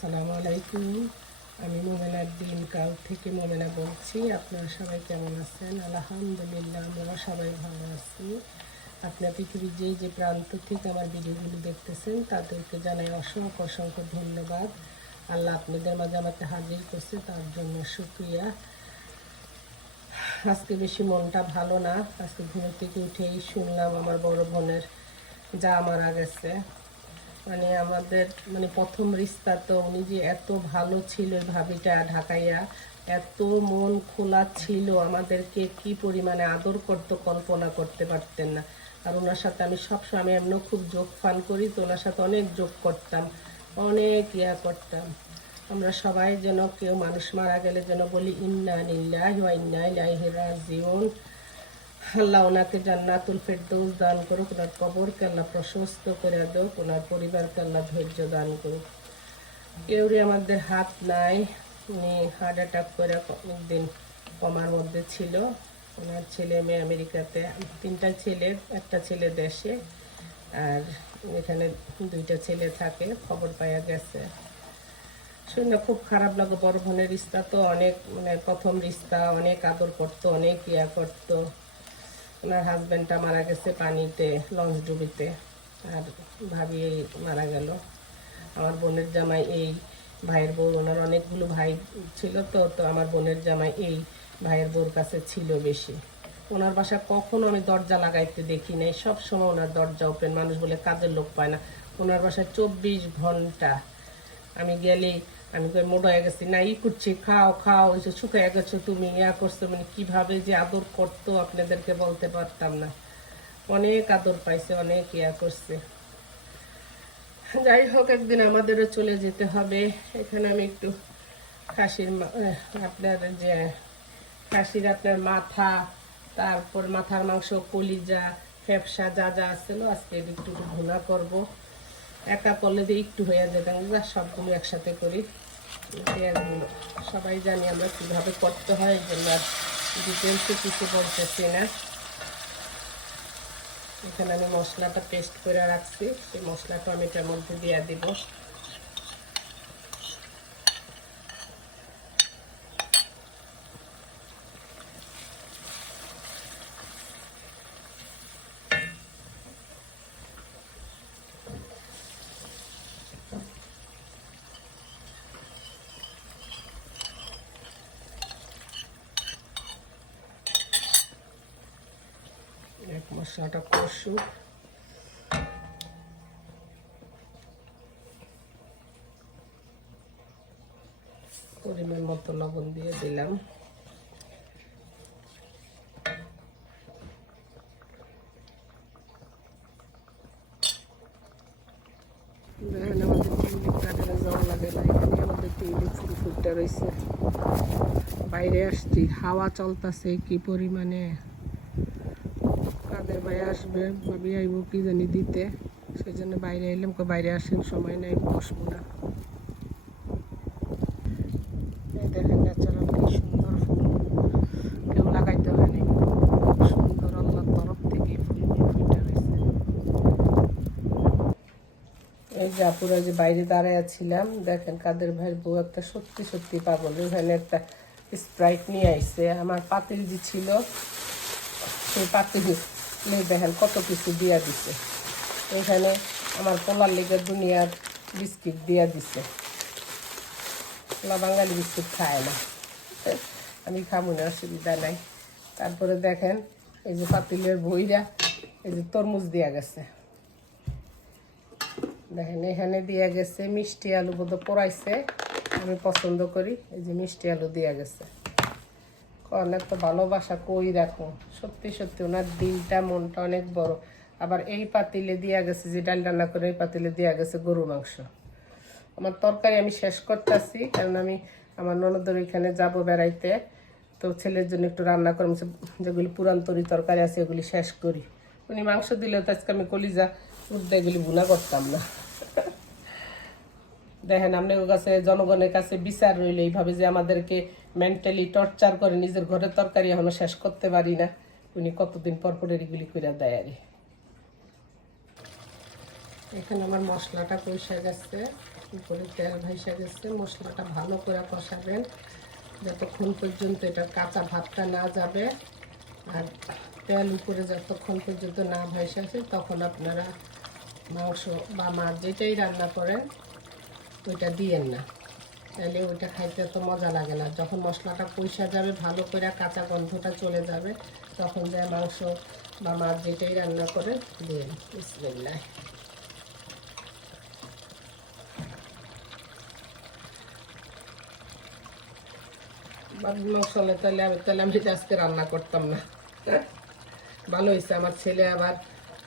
আসসালামু আলাইকুম। আমি মোমেনার দিন কাল থেকে মোমেনা বলছি। আপনারা সবাই কেমন আছেন? আলহামদুলিল্লাহ আমরা সবাই ভালো আছি। আপনার পৃথিবীর যেই যে প্রান্ত থেকে আমার ভিডিওগুলো দেখতেছেন, তাদেরকে জানাই অসংখ্য অসংখ্য ধন্যবাদ। আল্লাহ আপনাদের মাঝে আমাকে হাজির করছে, তার জন্য শুক্রিয়া। আজকে বেশি মনটা ভালো না। আজকে ঘুম থেকে উঠেই শুনলাম আমার বড় বোনের যা মারা গেছে। মানে আমাদের মানে প্রথম রিস্তা তো উনি যে এত ভালো ছিল ওই ভাবিটা ঢাকাইয়া, এত মন খোলা ছিল আমাদেরকে কি পরিমাণে আদর করতো, কল্পনা করতে পারতেন না। আর ওনার সাথে আমি সবসময়, আমি এমনও খুব যোগ ফান করি তো ওনার সাথে অনেক যোগ করতাম, অনেক ইয়া করতাম। আমরা সবাই যেন কেউ মানুষ মারা গেলে যেন বলি, ইন্না নিল্লাহ ইন্না ইলাইহি রাজিউন। আল্লাহ ওনাকে জান্নাতুল ফেরদৌস দান করুক, ওনার কবরকে আল্লাহ প্রশস্ত করে দেওক ওনার পরিবারকে আল্লাহ ধৈর্য দান করুক। কেউরই আমাদের হাত নাই, উনি হার্ট অ্যাটাক করে একদিন কমার মধ্যে ছিল। ওনার ছেলে মেয়ে আমেরিকাতে, তিনটা ছেলে, একটা ছেলে দেশে, আর এখানে দুইটা ছেলে থাকে, খবর পাওয়া গেছে। শুনে খুব খারাপ লাগে, বড় বোনের রিস্তা তো অনেক মানে প্রথম রিস্তা, অনেক আদর করতো, অনেক ইয়া করতো। ওনার হাজব্যান্ডটা মারা গেছে পানিতে, লঞ্চ ডুবিতে। আর ভাবি এই মারা গেল। আমার বোনের জামাই এই ভাইয়ের বউ, ওনার অনেকগুলো ভাই ছিল তো তো আমার বোনের জামাই এই ভাইয়ের বউর কাছে ছিল বেশি। ওনার বাসা কখনো আমি দরজা লাগাইতে দেখি নাই। সব সময় ওনার দরজা ওপেন মানুষ বলে কাজের লোক পায় না। ওনার বাসায় চব্বিশ ঘণ্টা। আমি গেলেই আমি তো মোটা হয়ে গেছি। না, ই করছি, খাও খাও, ওই যে শুকায় গেছো তুমি, ইয়া করছ মানে কীভাবে যে আদর করতো আপনাদেরকে বলতে পারতাম না। অনেক আদর পাইছে, অনেক ইয়া করছে। যাই হোক, একদিন আমাদেরও চলে যেতে হবে। এখানে আমি একটু খাসির আপনার যে খাসির আপনার মাথা, তারপর মাথার মাংস, কলিজা, ফ্যাপসা যা যা আসছিল আজকে একটু ভুনা করব। একা করলে যে একটু হয়ে যেতাম সবগুলো একসাথে করি। পেঁয়াজগুলো সবাই জানি আমরা কীভাবে করতে হয়, এই জন্য আর ডিটেলসে কিছু বলতেছি না। এখানে আমি মশলাটা পেস্ট করে রাখছি। সেই মশলাটা আমি এটার মধ্যে দিয়ে দিব এক মশলাটা কষুক পরিমাণ মতো লবণ দিয়ে দিলাম। দেখেন জল লাগে আমাদের টিউলিপ রয়েছে বাইরে আসছি, হাওয়া চলতেছে, কি পরিমাণে? কাদের ভাই আসবে। ভাবি আইব কি জানি দিতে। সেই জন্য বাইরে এলাম বাইরে আসেন সময় নেই, বসবো না। দেখেন ন্যাচারাল সুন্দর কেউ লাগাইতে সুন্দর থেকে এই যে আপুরা যে বাইরে দাঁড়ায় ছিলাম দেখেন কাদের ভাইয়ের বউ একটা সত্যি সত্যি পাগল ওখানে একটা স্প্রাইট নিয়ে আইছে। আমার পাতিল যে ছিল, সেই পাতিল নিয়ে দেখেন কত কিছু দিয়া দিছে। এখানে আমার পোলার লেগে দুনিয়ার বিস্কিট দিয়া দিছে। বাঙালি বিস্কিট খায় না। আমি খাব অসুবিধা নাই। তারপরে দেখেন, এই যে পাতিলের বইরা, এই যে তরমুজ দিয়া গেছে। দেখেন, এখানে দিয়া গেছে মিষ্টি আলু বোধ পোড়াইছে। আমি পছন্দ করি, এই যে মিষ্টি আলু দিয়া গেছে। অনেক তো ভালোবাসা কই রাখো সত্যি সত্যি, ওনার দিলটা, মনটা অনেক বড়। আবার এই পাতিলে দিয়া গেছে, যে ডাল রান্না করে এই পাতিলে দিয়া গেছে গরু মাংস। আমার তরকারি আমি শেষ করতেছি, কারণ আমি আমার ননদের ওইখানে যাব বেড়াইতে। তো ছেলের জন্য একটু রান্না করে যেগুলি পুরান তরি তরকারি আছে এগুলি শেষ করি। উনি মাংস দিলে তো আজকে আমি কলিজা উদ্দা এগুলি ভুনা করতাম না। দেখেন আপনার কাছে, জনগণের কাছে বিচার রইল এইভাবে যে আমাদেরকে মেন্টালি টর্চার করে নিজের ঘরের তরকারি এখনও শেষ করতে পারি না। উনি কতদিন পর পর এগুলি করে দেয় আরে। এখানে আমার মশলাটা কষে গেছে, উপরে তেল ভাইসা গেছে, মশলাটা ভালো করে কষাবেন। যতক্ষণ পর্যন্ত এটা কাঁচা ভাতটা না যাবে, আর তেল উপরে যতক্ষণ পর্যন্ত না ভাইসা আসে তখন আপনারা মাংস বা মাছ যেটাই রান্না করেন ওইটা দিয়েন না। তাহলে ওইটা খাইতে তো মজা লাগে না। যখন মশলাটা পয়সা যাবে, ভালো করে কাঁচা গন্ধটা চলে যাবে, তখন যায় মাংস বা মাছ যেটাই রান্না করে বাবু মাংস হলে তাহলে আমি তাহলে আমি আজকে রান্না করতাম না। ভালো হয়েছে আমার ছেলে আবার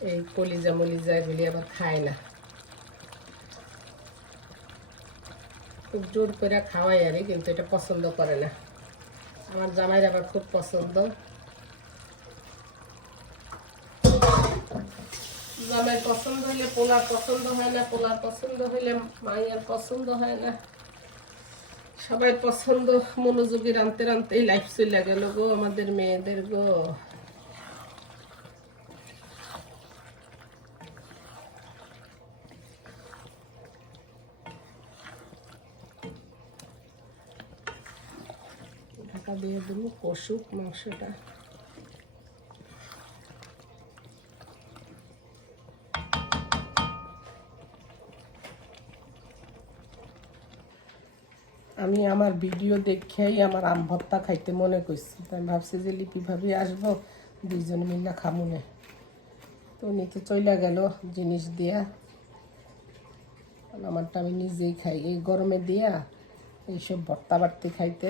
এই কলিজা মলিজা এগুলি আবার খায় না। জোর করে খাওয়াই আরে, কিন্তু এটা পছন্দ করে না। আমার জামাইয়ের আবার খুব পছন্দ। জামাই পছন্দ হইলে পোলার পছন্দ হয় না, পোলার পছন্দ হইলে মায়ের পছন্দ হয় না। সবাই পছন্দ, মনোযোগী রানতে রানতেই লাইফ চলে গেল গো আমাদের মেয়েদের গো। দিয়ে দেবো কষুক মাংসটা। আমি আমার ভিডিও দেখেই আমার আম ভর্তা খাইতে মনে করছি। তাই ভাবছি যে লিপি ভাবি আসব, দুইজন মিল্লা খামুনে তো উনি তো চইলা গেল জিনিস দিয়া। আমারটা আমি নিজেই খাই। এই গরমে দিয়া এইসব ভর্তা বাড়তি খাইতে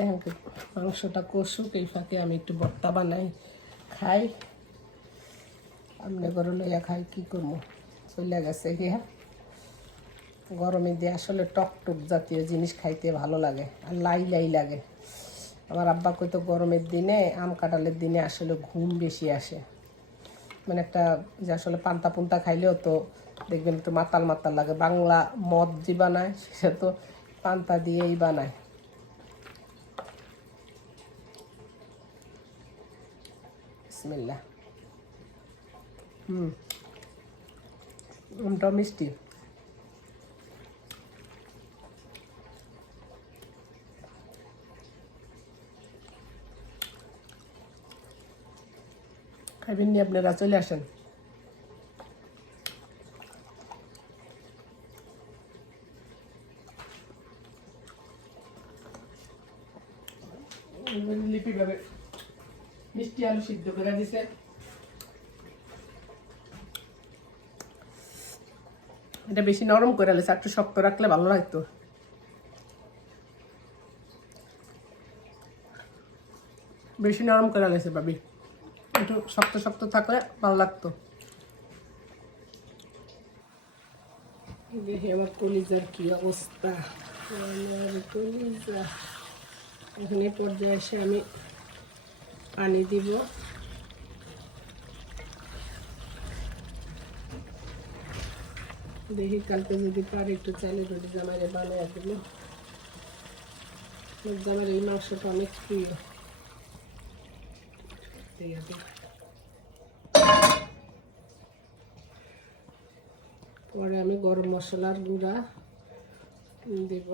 মাংসটা কষুক, এই ফাঁকে আমি একটু ভর্তা বানাই, খাই। আমনে ঘরে লইয়া খাই, কি করব? চলে গেছে গিয়া গরমে দিয়ে আসলে টক টক জাতীয় জিনিস খাইতে ভালো লাগে, আর লাই লাই লাগে। আমার আব্বা কইতো গরমের দিনে, আম কাঁঠালের দিনে আসলে ঘুম বেশি আসে। মানে একটা যে আসলে পান্তা পুন্তা খাইলেও তো দেখবেন একটু মাতাল মাতাল লাগে। বাংলা মদ যে বানায়, সেটা তো পান্তা দিয়েই বানায়। বিসমিল্লাহ। হুম। মিষ্টি। খাইবেন নি আপনারা চলে আসেন। লিপি ভাবে মিষ্টি আলু সিদ্ধ করে দিছে। এটা বেশি নরম করে আলেছে, একটু শক্ত রাখলে ভালো লাগতো। বেশি নরম করে আলেছে ভাবি। একটু শক্ত শক্ত থাকলে ভালো লাগতো। দেখি আমার কলিজার কি অবস্থা? কলিজা এখানে পর্যায়ে এসে আমি পানি দিব। দেখি কালকে যদি পারি একটু চালের রুটি জামাইরে বানিয়ে দিব। জামাইয়ের এই মাংসটা অনেক প্রিয়। পরে আমি গরম মশলার গুঁড়া দেব,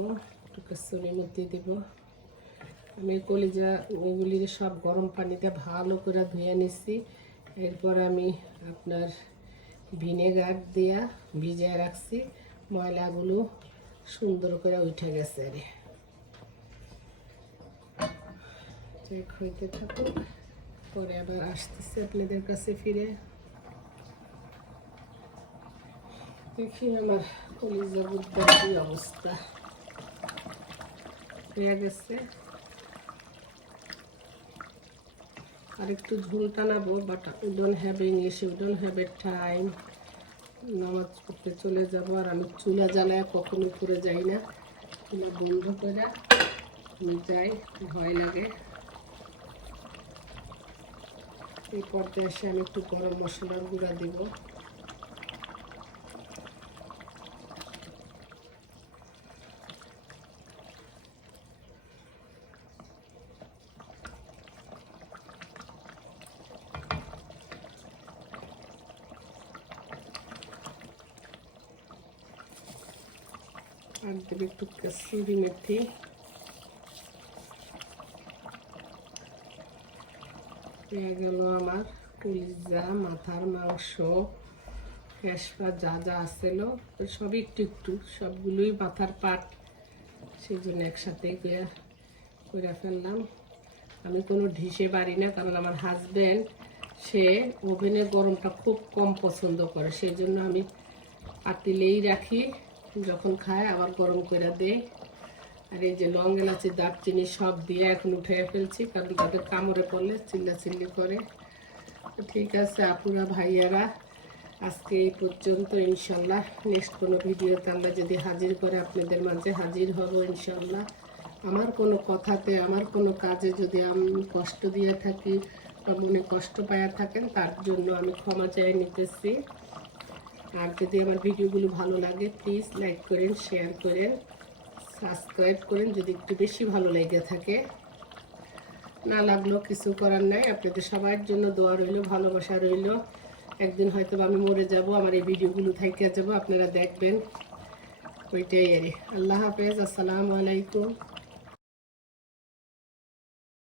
একটু কস্তুরি মধ্যে দেব। আমি কলিজা এগুলি সব গরম পানিতে ভালো করে ধুয়ে নিছি। এরপর আমি আপনার ভিনেগার দিয়া ভিজিয়ে রাখছি। ময়লাগুলো সুন্দর করে উঠে গেছে রে। চেক হইতে থাকুক, পরে আবার আসতেছে আপনাদের কাছে ফিরে। দেখি আমার কলিজা বুদ্ধার অবস্থা। হয়ে গেছে। আর একটু ঝুল টানাবো but we don't have English we don't have a time নামাজ পড়তে চলে যাব, আর আমি চুলা জ্বালায় কখনো করে যাই না। চুলা বন্ধ করে আমি যাই, ভয় লাগে। এই পর্যায়ে এসে আমি একটু গরম মশলার গুঁড়া দিব। আর দেবে একটু কাসুরি মেথি পেয়ে গেল আমার কলিজা, মাথার মাংস, ফেসপা যা যা আসছিল সবই একটু একটু সবগুলোই মাথার পাট। সেই জন্য একসাথে করে করে ফেললাম। আমি কোনো ঢিসে বাড়ি না, কারণ আমার হাজব্যান্ড সে ওভেনে গরমটা খুব কম পছন্দ করে। সেই জন্য আমি পাতিলেই রাখি। যখন খায়, আবার গরম করে দেয়। আর এই যে লং এলাচি, দারচিনি সব দিয়ে এখন উঠে ফেলছি, কারণ তাদের কামড়ে পড়লে চিল্লা চিল্লি করে। ঠিক আছে, আপুরা, ভাইয়ারা, আজকে এই পর্যন্ত, ইনশাল্লাহ। নেক্সট কোনো ভিডিওতে আমরা যদি হাজির করে আপনাদের মাঝে হাজির হব, ইনশাল্লাহ। আমার কোনো কথাতে, আমার কোনো কাজে যদি আমি কষ্ট দিয়ে থাকি বা মনে কষ্ট পায়া থাকেন, তার জন্য আমি ক্ষমা চাই নিতেছি। আর যদি আমার ভিডিওগুলো ভালো লাগে প্লিজ লাইক করেন শেয়ার করেন সাবস্ক্রাইব করেন, যদি একটু বেশি ভালো লেগে থাকে। না লাগল, কিছু করার নাই। আপনাদের সবার জন্য দোয়া রইল, ভালোবাসা রইল। একদিন হয়তো আমি মরে যাব, আমার এই ভিডিওগুলো থেকে যাব, আপনারা দেখবেন। ওইটাই আর। আল্লাহ হাফেজ, আসসালামু আলাইকুম।